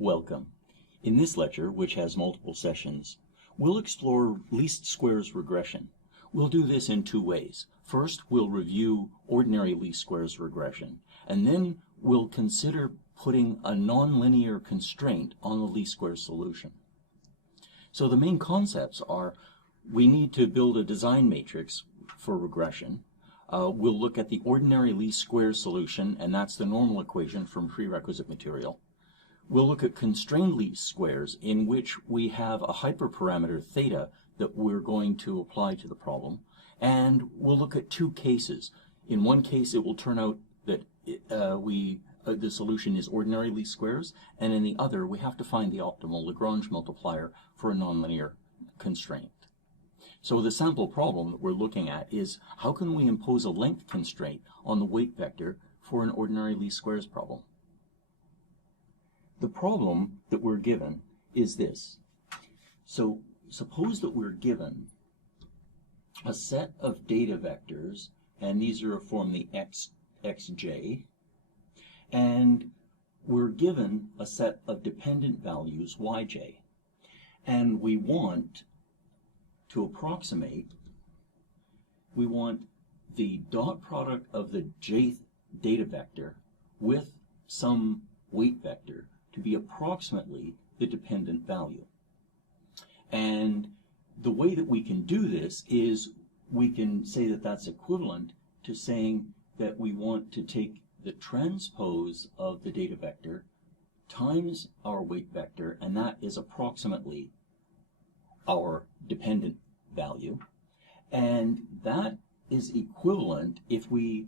Welcome. In this lecture, which has multiple sessions, we'll explore least squares regression. We'll do this in two ways. First, we'll review ordinary least squares regression, and then we'll consider putting a nonlinear constraint on the least squares solution. So the main concepts are we need to build a design matrix for regression. We'll look at the ordinary least squares solution, and that's the normal equation from prerequisite material. We'll look at constrained least squares, in which we have a hyperparameter theta that we're going to apply to the problem. And we'll look at two cases. In one case, it will turn out that the solution is ordinary least squares, and in the other, we have to find the optimal Lagrange multiplier for a nonlinear constraint. So the sample problem that we're looking at is how can we impose a length constraint on the weight vector for an ordinary least squares problem? The problem that we're given is this. So suppose that we're given a set of data vectors, and these are from the xj, and we're given a set of dependent values yj, and we want to approximate, we want the dot product of the jth data vector with some weight vector to be approximately the dependent value. And the way that we can do this is we can say that that's equivalent to saying that we want to take the transpose of the data vector times our weight vector, and that is approximately our dependent value. And that is equivalent if we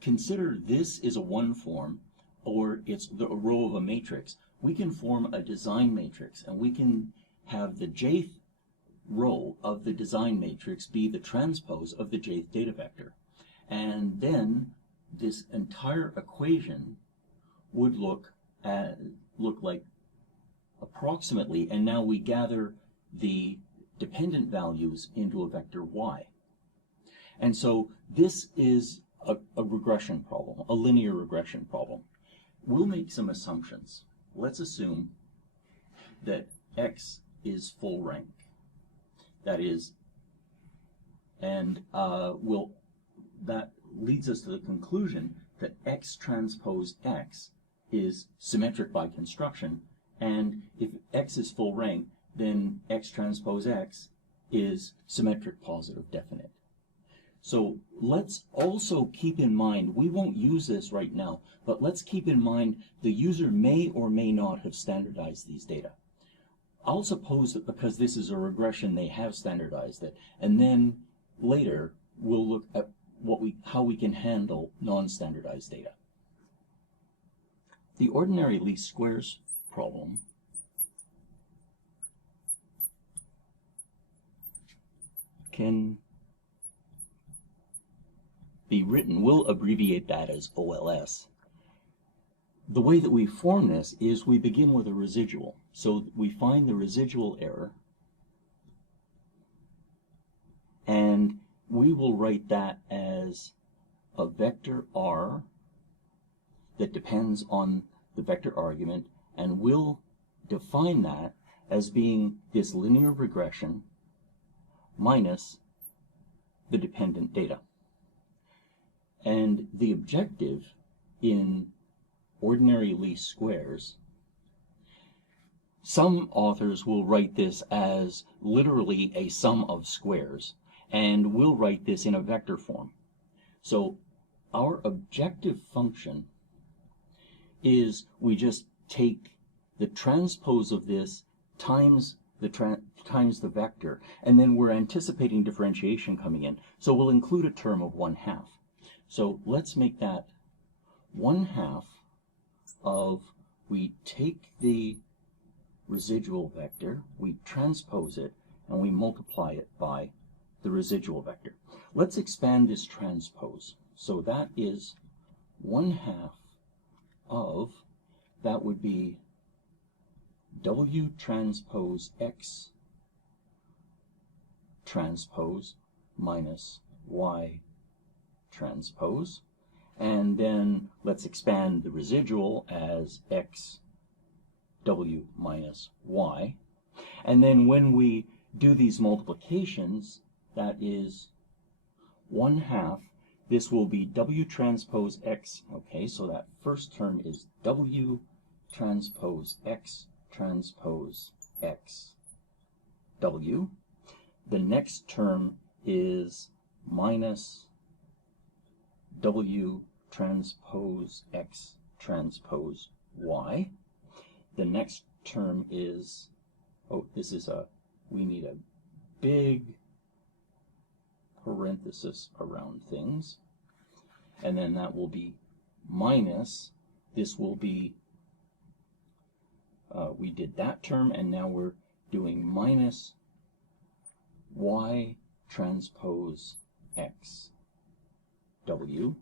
consider this is a one form, or it's a row of a matrix, we can form a design matrix, and we can have the jth row of the design matrix be the transpose of the jth data vector. And then this entire equation would look like approximately, and now we gather the dependent values into a vector y. And so this is a regression problem, a linear regression problem. We'll make some assumptions. Let's assume that x is full rank. That is, and that leads us to the conclusion that x transpose x is symmetric by construction, and if x is full rank, then x transpose x is symmetric positive definite. So let's also keep in mind, we won't use this right now, but let's keep in mind the user may or may not have standardized these data. I'll suppose that because this is a regression, they have standardized it, and then later we'll look at how we can handle non-standardized data. The ordinary least squares problem can be written, we'll abbreviate that as OLS. The way that we form this is we begin with a residual. So we find the residual error, and we will write that as a vector R that depends on the vector argument, and we'll define that as being this linear regression minus the dependent data. And the objective in ordinary least squares, some authors will write this as literally a sum of squares, and we'll write this in a vector form. So our objective function is we just take the transpose of this times the vector, and then we're anticipating differentiation coming in, so we'll include a term of 1/2. So let's make that 1/2 of, we take the residual vector, we transpose it, and we multiply it by the residual vector. Let's expand this transpose. So that is 1/2 of, that would be W transpose X transpose minus Y transpose, and then let's expand the residual as X W minus Y. And then when we do these multiplications, that is 1/2. This will be W transpose X. Okay, so that first term is W transpose X transpose X W. The next term is minus W transpose X transpose Y. The next term is, oh, this is we need a big parenthesis around things. And then that will be minus, this will be, we did that term, and now we're doing minus Y transpose X W,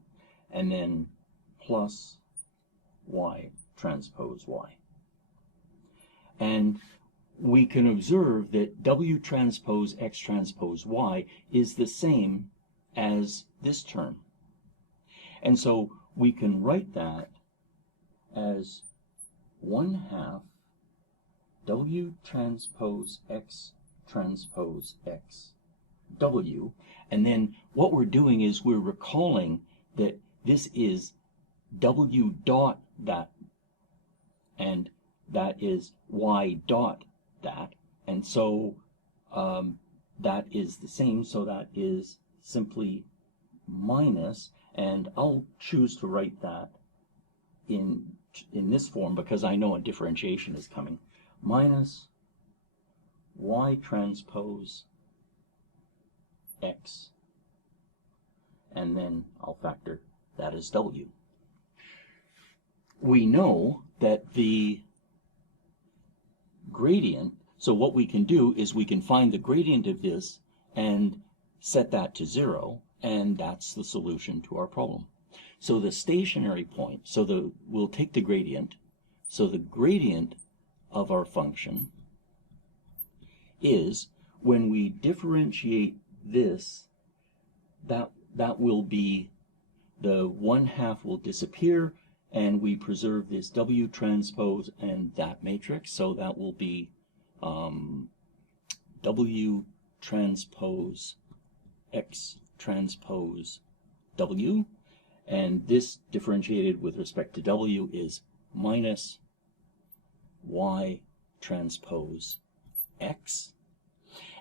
and then plus Y transpose Y. And we can observe that W transpose X transpose Y is the same as this term. And so we can write that as 1/2 W transpose X transpose X W. And then what we're doing is we're recalling that this is W dot that, and that is Y dot that, and so that is the same, so that is simply minus, and I'll choose to write that in this form because I know a differentiation is coming. Minus Y transpose X, and then I'll factor that as W. We know that the gradient, so what we can do is we can find the gradient of this and set that to 0, and that's the solution to our problem. So the stationary point, so we'll take the gradient, so the gradient of our function is, when we differentiate this, that will be, the 1/2 will disappear, and we preserve this W transpose and that matrix, so that will be W transpose X transpose W, and this differentiated with respect to W is minus Y transpose X,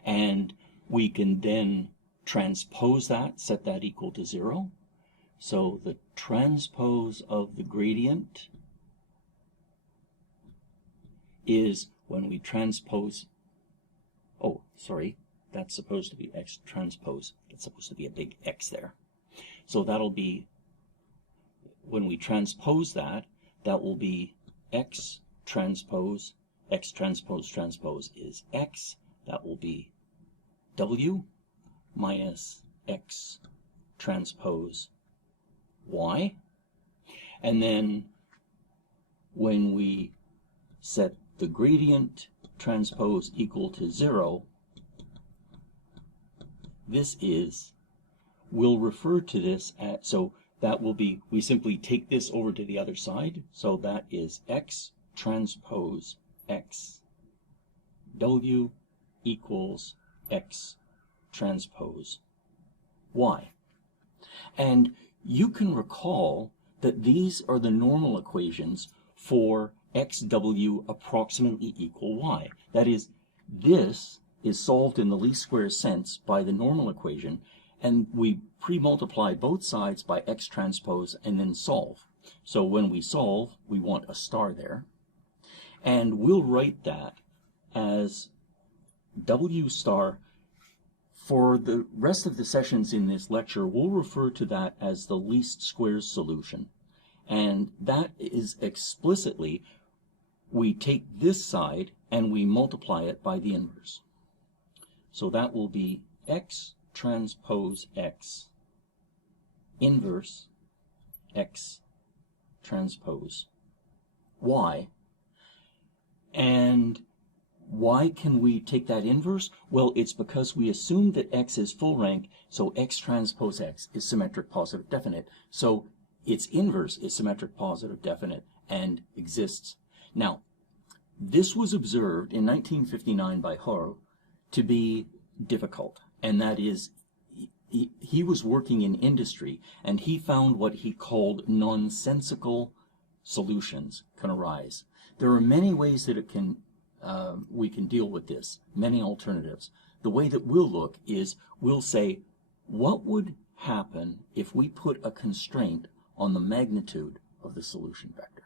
and we can then transpose that, set that equal to 0. So the transpose of the gradient is when we transpose, oh, sorry, that's supposed to be X transpose. That's supposed to be a big X there. So that'll be, when we transpose that, that will be X transpose transpose is X. That will be W minus X transpose Y. And then when we set the gradient transpose equal to 0, this is, we'll refer to this at, so that will be, we simply take this over to the other side, so that is X transpose X W equals X transpose Y. And you can recall that these are the normal equations for XW approximately equal Y. That is, this is solved in the least squares sense by the normal equation, and we pre-multiply both sides by X transpose and then solve. So when we solve, we want a star there, and we'll write that as W star. For the rest of the sessions in this lecture, we'll refer to that as the least squares solution. And that is explicitly, we take this side and we multiply it by the inverse. So that will be X transpose X inverse X transpose Y. And why can we take that inverse? Well, it's because we assume that X is full rank, so X transpose X is symmetric positive definite. So its inverse is symmetric positive definite and exists. Now, This was observed in 1959 by Hoare to be difficult, and that is, he was working in industry, and he found what he called nonsensical solutions can arise. There are many ways that we can deal with this, many alternatives. The way that we'll look is we'll say, what would happen if we put a constraint on the magnitude of the solution vector?